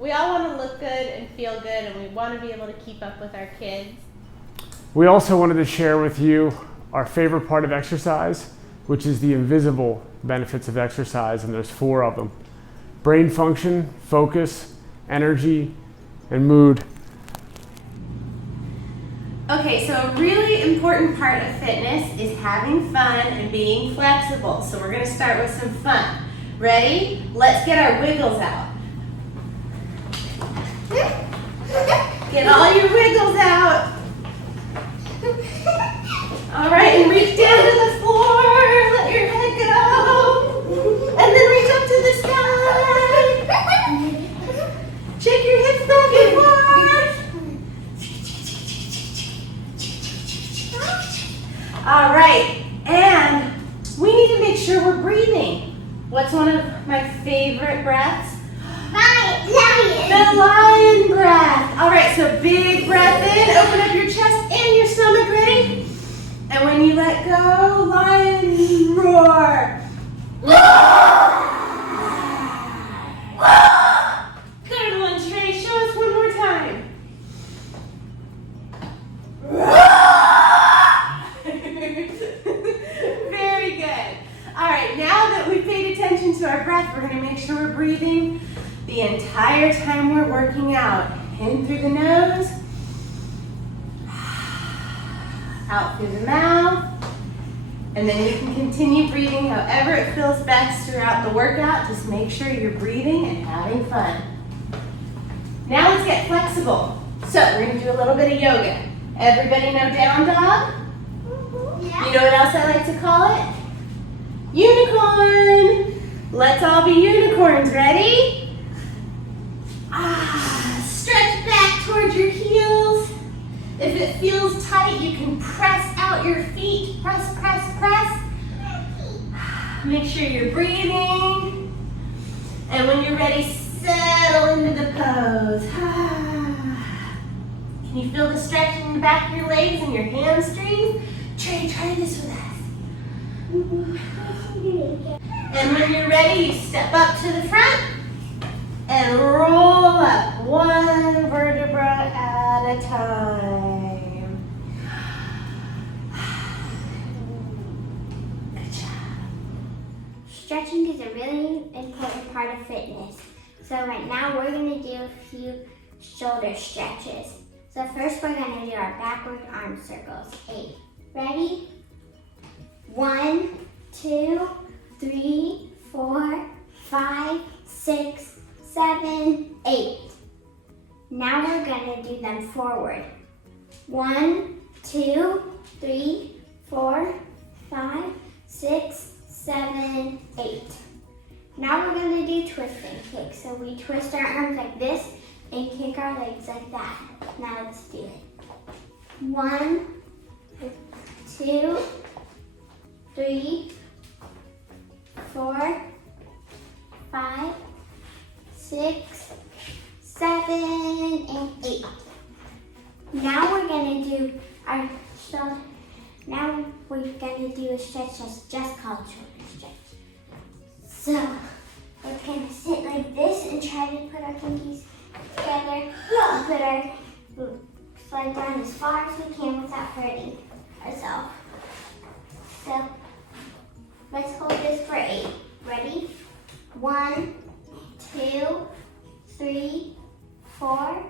We all want to look good and feel good, and we want to be able to keep up with our kids. We also wanted to share with you our favorite part of exercise, which is the invisible benefits of exercise, and there's 4 of them. Brain function, focus, energy, and mood. Okay, so a really important part of fitness is having fun and being flexible. So we're going to start with some fun. Ready? Let's get our wiggles out. Get all your wiggles out. All right, and reach down to the floor. Let your head go. And then reach up to the sky. Shake your hips back and forth. All right, and we need to make sure we're breathing. What's one of my favorite breaths? Lion. The lion breath. All right, so big breath in, open up your chest and your stomach, ready? And when you let go, lion roar. Good one, Trey. Show us one more time. Very good. All right, now that we've paid attention to our breath, we're going to make sure we're breathing the entire time we're working out. In through the nose, out through the mouth, and then you can continue breathing however it feels best throughout the workout. Just make sure you're breathing and having fun. Now let's get flexible. So we're going to do a little bit of yoga. Everybody know down dog? Yeah. You know what else I like to call it? Unicorn. Let's all be unicorns. Ready? Stretch back towards your heels. If it feels tight, you can press out your feet. Press, press, press. Make sure you're breathing. And when you're ready, settle into the pose. Can you feel the stretch in the back of your legs and your hamstrings? Try this with us. And when you're ready, you step up to the front and roll up one vertebra at a time. Good job. Stretching is a really important part of fitness. So right now we're going to do a few shoulder stretches. So first we're going to do our backward arm circles. 8. Ready? 1, 2, 3, 4, 5, 6, 7, 8. Now we're going to do them forward. 1, 2, 3, 4, 5, 6, 7, 8. Now we're going to do twist and kick. So we twist our arms like this and kick our legs like that. Now let's do it. 1, 2, 3, 4, 5, 6, 7, and 8. Now we're going to do our shoulder. Now we're going to do a stretch that's just called shoulder stretch. So we're going to sit like this and try to put our pinkies together and put our slide down as far as we can without hurting ourselves. So let's hold this for 8. Ready? 1, 2, 3, 4,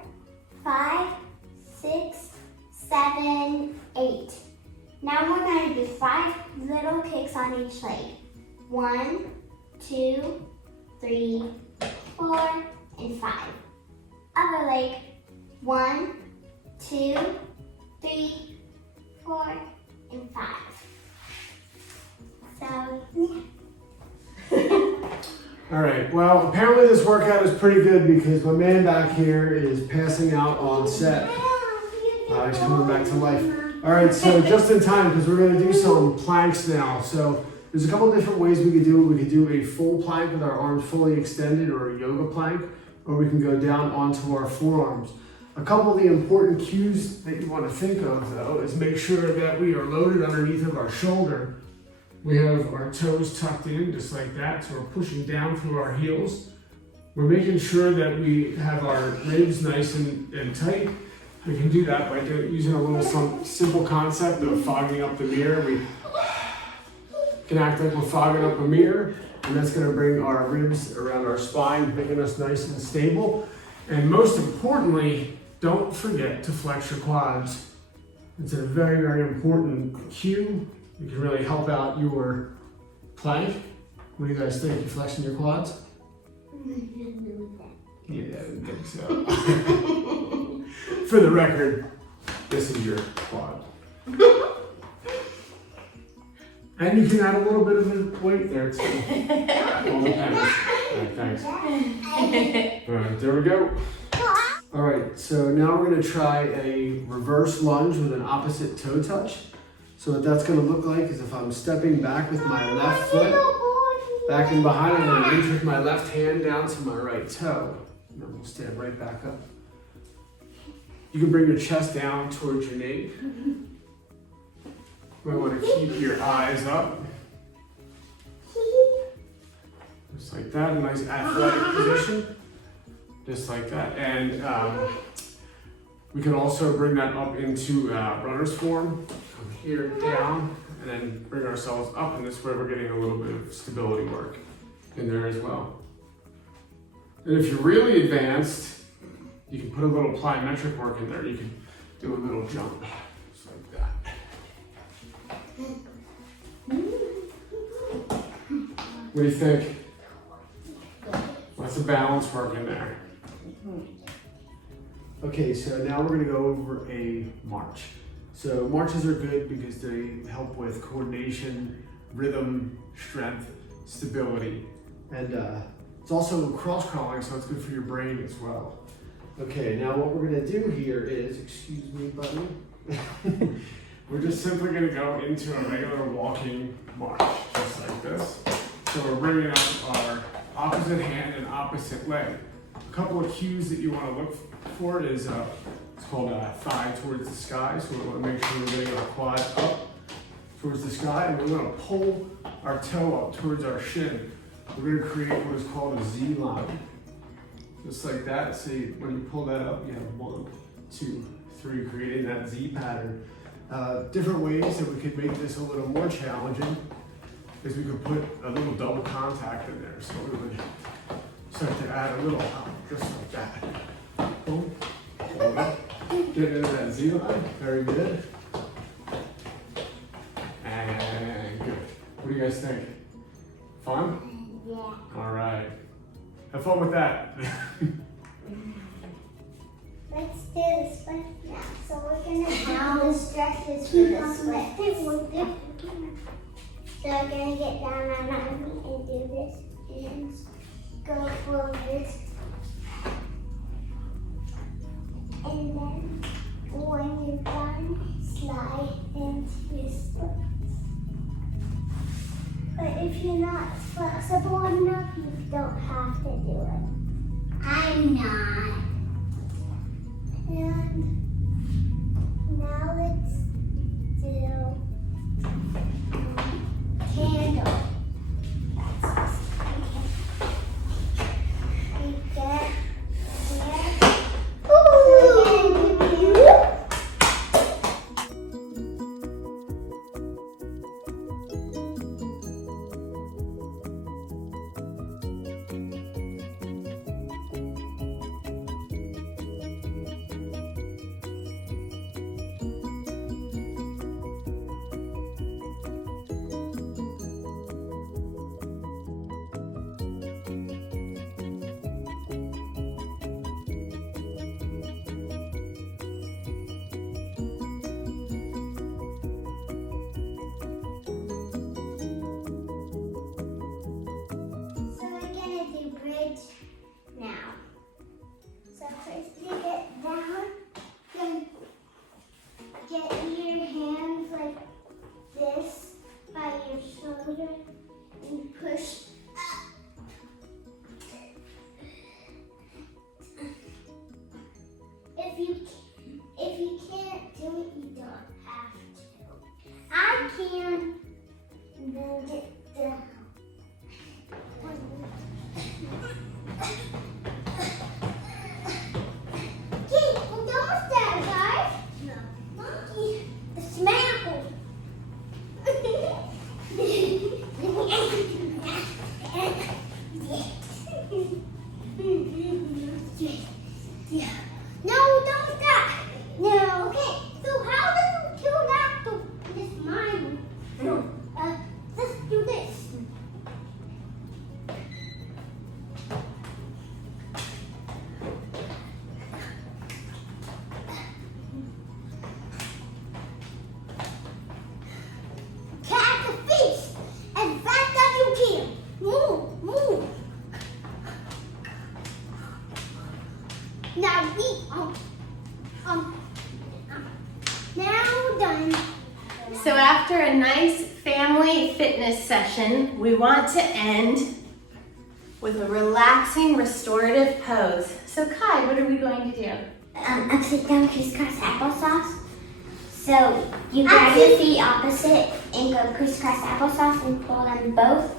5, 6, 7, 8. Now we're going to do 5 little kicks on each leg. 1, 2, 3, 4, and 5. Other leg. 1, 2, 3, 4, and 5. So, yeah. All right, well, apparently this workout is pretty good because my man back here is passing out on set. He's coming back to life. All right, so just in time because we're going to do some planks now. So there's a couple different ways we could do it. We could do a full plank with our arms fully extended, or a yoga plank, or we can go down onto our forearms. A couple of the important cues that you want to think of, though, is make sure that we are loaded underneath of our shoulder. We have our toes tucked in just like that, so we're pushing down through our heels. We're making sure that we have our ribs nice and tight. We can do that by using a little simple concept of fogging up the mirror. We can act like we're fogging up a mirror, and that's going to bring our ribs around our spine, making us nice and stable. And most importantly, don't forget to flex your quads. It's a very, very important cue. It can really help out your plank. What do you guys think? You flexing your quads? Yeah, I didn't think so. For the record, this is your quad. And you can add a little bit of a weight there too. All depends. All right, thanks. All right, there we go. All right, so now we're gonna try a reverse lunge with an opposite toe touch. So what that's gonna look like is if I'm stepping back with my left foot, back and behind, I'm gonna reach with my left hand down to my right toe. And then we'll stand right back up. You can bring your chest down towards your nape. We want to keep your eyes up. Just like that, a nice athletic position. Just like that. And we can also bring that up into runner's form. Come here down and then bring ourselves up, and this way we're getting a little bit of stability work in there as well. And if you're really advanced, you can put a little plyometric work in there. You can do a little jump, just like that. What do you think? Lots of balance work in there. Okay, so now we're going to go over a march. So marches are good because they help with coordination, rhythm, strength, stability, and it's also cross crawling, so it's good for your brain as well. Okay, now what we're going to do here is, excuse me, buddy. We're just simply going to go into a regular walking march, just like this. So we're bringing up our opposite hand and opposite leg. A couple of cues that you want to look for is it's called a thigh towards the sky. So we want to make sure we're getting our quads up towards the sky, and we want to pull our toe up towards our shin. We're going to create what is called a Z line. Just like that. See, when you pull that up, you have 1, 2, 3, creating that Z pattern. Different ways that we could make this a little more challenging is we could put a little double contact in there. So we would start to add a little hump, just like that. Boom. Get into that Z line. Very good. And good. What do you guys think? Fun? Yeah. All right. Have fun with that. Let's do the split now. So we're gonna do the stretches for the split. So we're gonna get down on our knee and do this and go forward. And then when you're done, slide into your splits. But if you're not flexible enough, you don't have to do it. I'm not. And now let's do candle. That's okay. We get here. Now, so first you get down, then get your hands like this by your shoulder and push up. If you can't do it, you don't have to. I can, then get down. Yeah. No, don't stop. No. Okay. So how does pterodactyl this mine? No. Let's do this. Catch a fish as fast as you can. Move, move. Now eat. Now done. So after a nice family fitness session, we want to end with a relaxing restorative pose. So Kai, what are we going to do? Upside down crisscross applesauce. So you grab your feet opposite and go crisscross applesauce and pull them both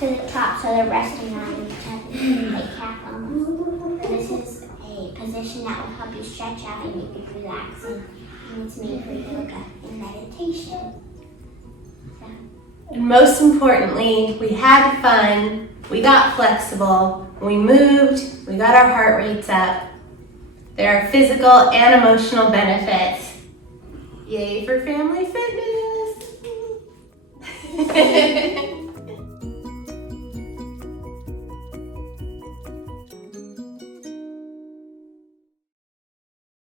to the top so they're resting on each other, like half almost. This is a position that will help you stretch out and make you relax, and it's made for yoga and meditation. And most importantly, we had fun, we got flexible, we moved, we got our heart rates up. There are physical and emotional benefits. Yay for family fitness!